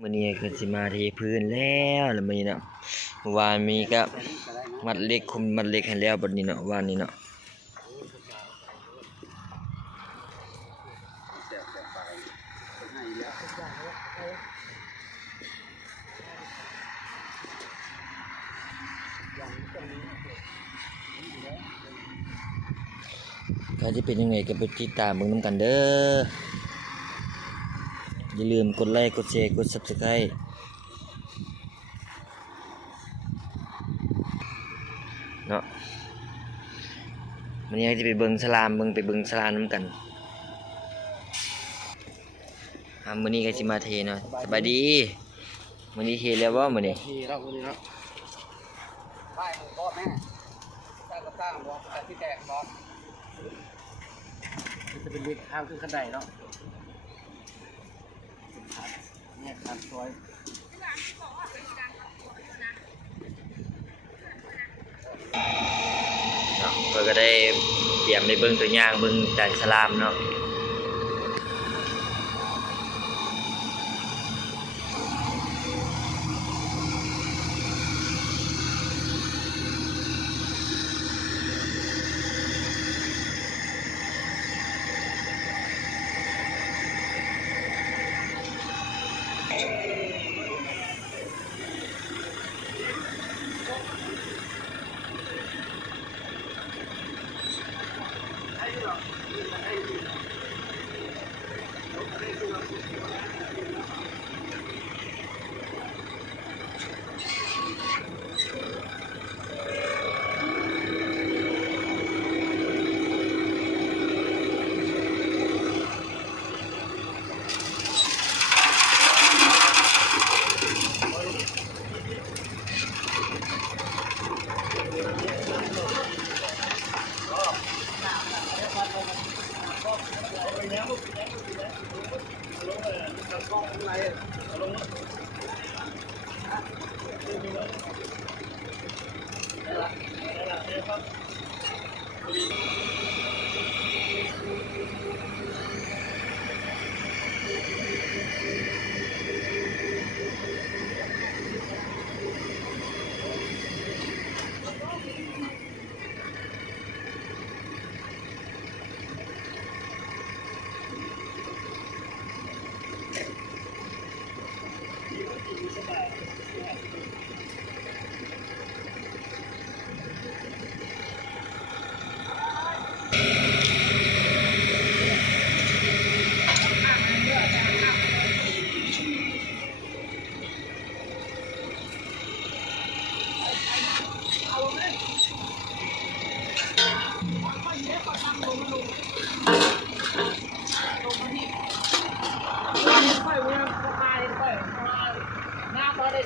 มื้อนี้ก็สิมาเทพื้นแล้วมื้อนี้เนาะเมื่อวานมีก็มัดเหล็กคุมมัดเหล็กให้แล้วบัดนี้เนาะวันนี้เนาะก็จะเป็นยังไงก็ไปติดตามเบิ่งนำกันเด้ออย่าลืมกดไลค์กดแชร์กด Subscribe เนาะวันนี้จะไปเบิ่งสลามไปเบิ่งสลามนำกันมื้อนี้ก็สิมาเทเนาะสบายดีมื้อนี้เทแล้วบ่มื้อนี้ทีเราคนนี้เนาะใช่ผมก็แม่สร้างกับสร้างบอกแต่ที่แตกบอกจะเป็นเล็กข้ามขึ้นขั้นใดเนาะเนี่ยคันซอยเนาะเพิ่นก็ได้เตรียมได้เบิ่งตัวอย่างเบิ่งจานสลามเนาะ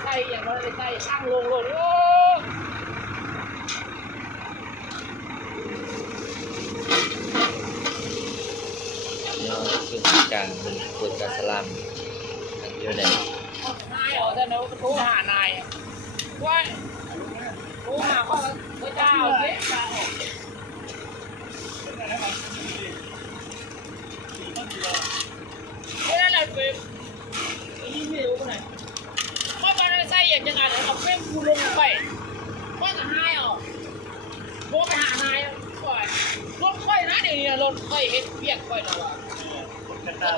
ใส่อย่างเราได้ใส่ช่างลงโอ้เนาะคือการเปิดการสลามอันเดียวได้นายเอาแต่เนาะโทรหานายว่าโทรหาพ่อพระเจ้าเจ๊ไม่ได้เลยเป็นนี่ไม่รู้ไหนเพราะมันใส่อย่างจังไงเอาเฟ้มกูลงไปเพราะจะหายออกโทรไปหานายก่อนรถค่อยนะเนี่ยรถค่อยเห็นเปียกค่อยนะว่ะ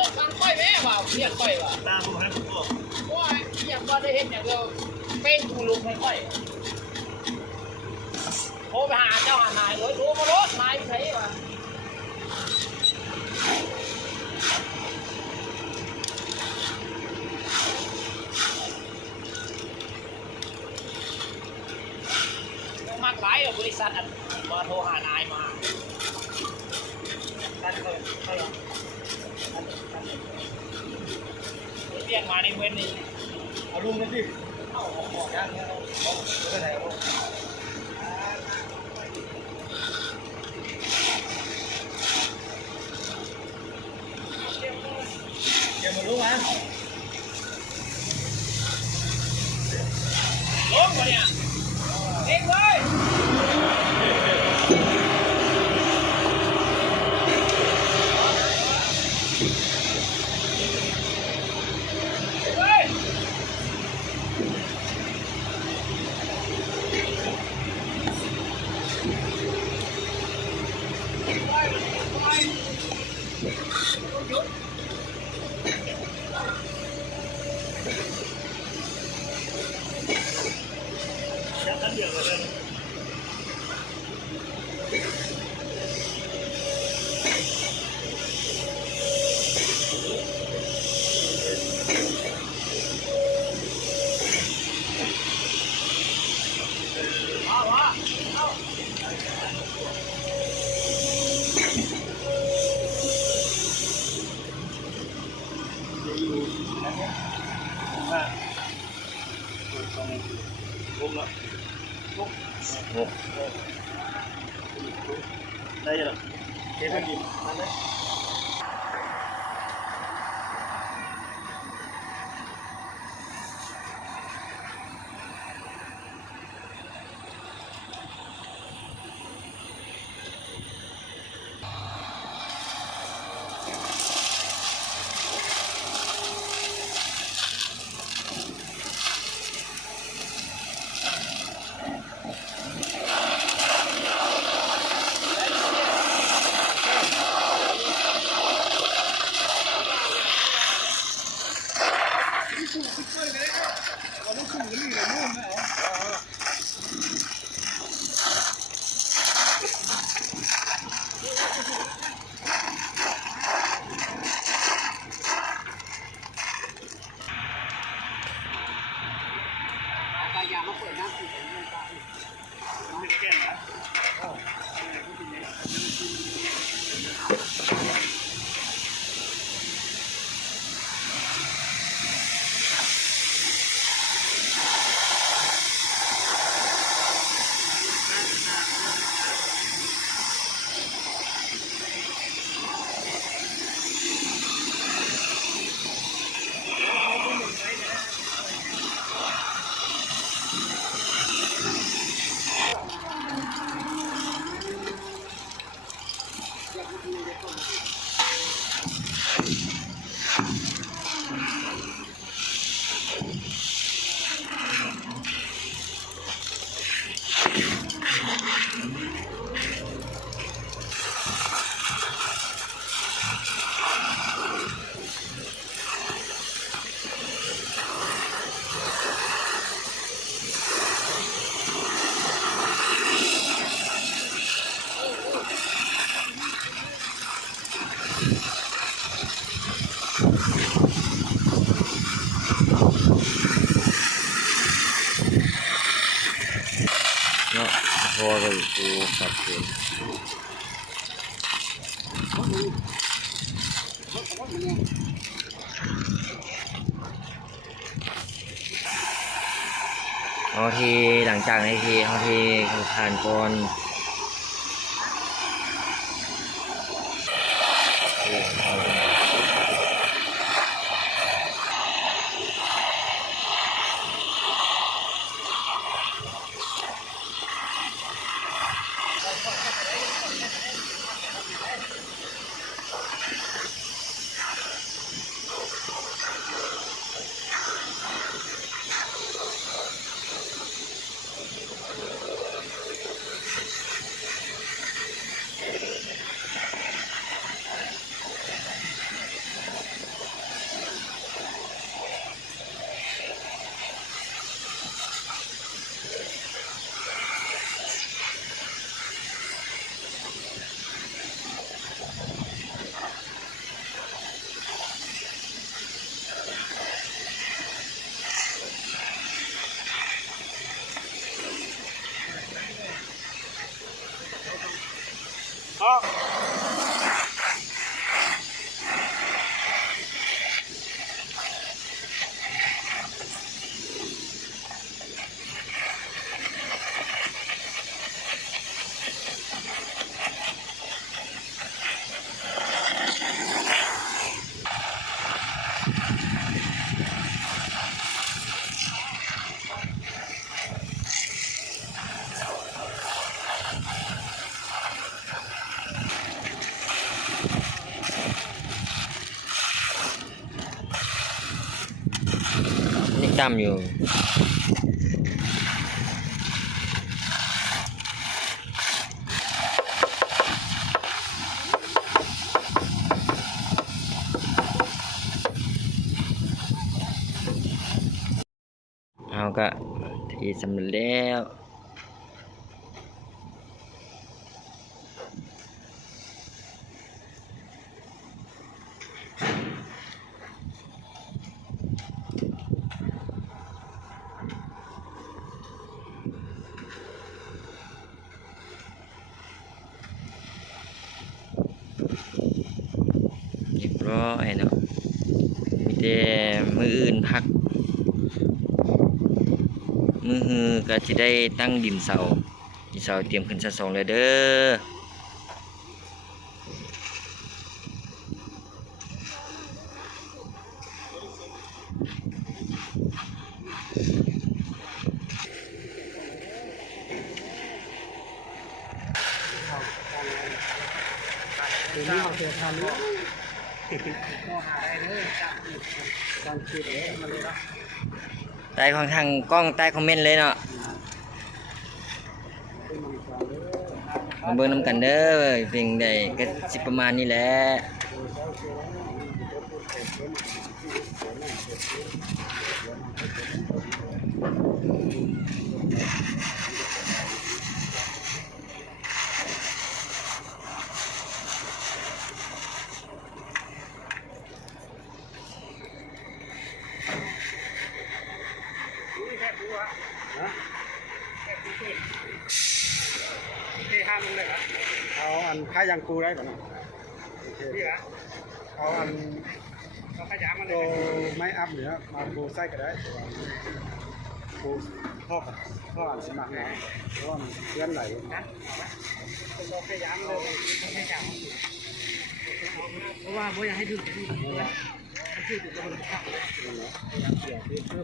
รถค่อยแม่ว่าเปียกค่อยว่ะตามผมให้ผมบอกว่าเปียกก็ได้เห็นอย่างเดียวเฟ้มกูลงค่อยโทรไปหาเจ้าหานายเลยโทรมารถนายใช่ว่ะมากหลายบริษัทมาโทรหานายมาเรียกมาในเว้นนี่เอาลุงนั่นดิเอาออกย่างนี้เอาไปไหนเอาเดี๋ยวมาลุงนะลุงมาเนี่ยเอ็งเลย เ ยัดทั้งเดียวเลยได้ยังเทปกินมันเลยเนาะพอเลยดูสับเกินเอาทีหลังจากในทีเอาทีเขาทานก่อนนี่ดำอยู่ ก็เทสำเร็จแล้วเรียบร้อยเนาะมีแต่มืออื่นพักมือฮือก็จะได้ตั้งดินเสาเตรียมขึ้นชั้น2เลยเด้อใต้ของทางกล้องใต้คอมเมนต์เลยเนาะมาเบิ่งนำกันเด้อเพลงใดก็สิประมาณนี้แหละเอาอันค่ายังกูได้ก่อนนะพี่นะเอาอันเอาขยะมาเลยไม่อัพเหนือมาปูไส้ก็ได้ปูพ่ออันสมัครนะเพราะว่ามันเลื่อนไหลนะเอาขยะมาเลยเพราะว่าโบอยากให้ดูที่ด้วยที่ดูตัวมันข้าง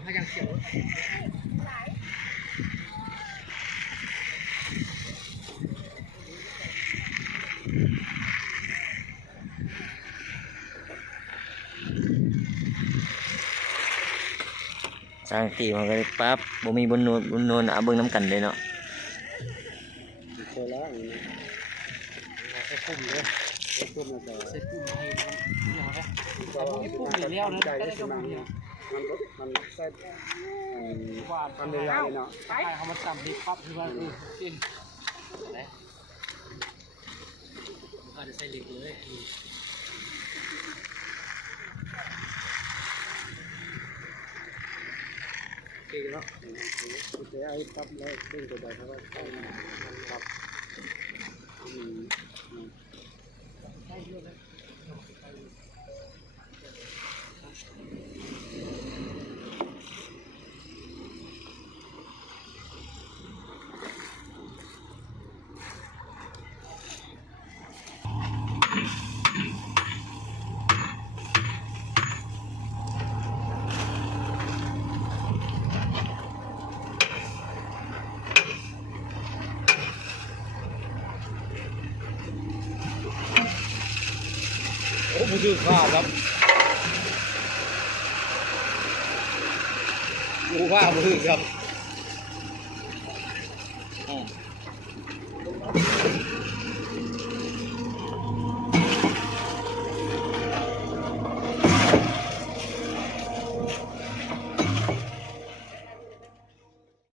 พยังเขียว สร้างตีมันก็ได้ปั๊บบ่มีบนโนนเอาเบิ่งน้ำกันเลยเนาะ เจอแล้วอย่างนี้ใช้ปุ่มเลยใช้ปุ่มอะไรใช้ปุ่มให้มันปุ่มเลี้ยวนะได้ตรงนี้มันใส่ว่ามันเลี้ยวเนาะใช่เขามาจำดิปั๊บคือว่ากินอะไรมันจะใส่ลิงเลยคือเนาะจะไอ้ปั๊บแล้วดึงตัวใดเขาว่าใช่ปั๊บโอ้ผู้ซื้อข้าวครับผู้ว่าผู้ซื้อครับ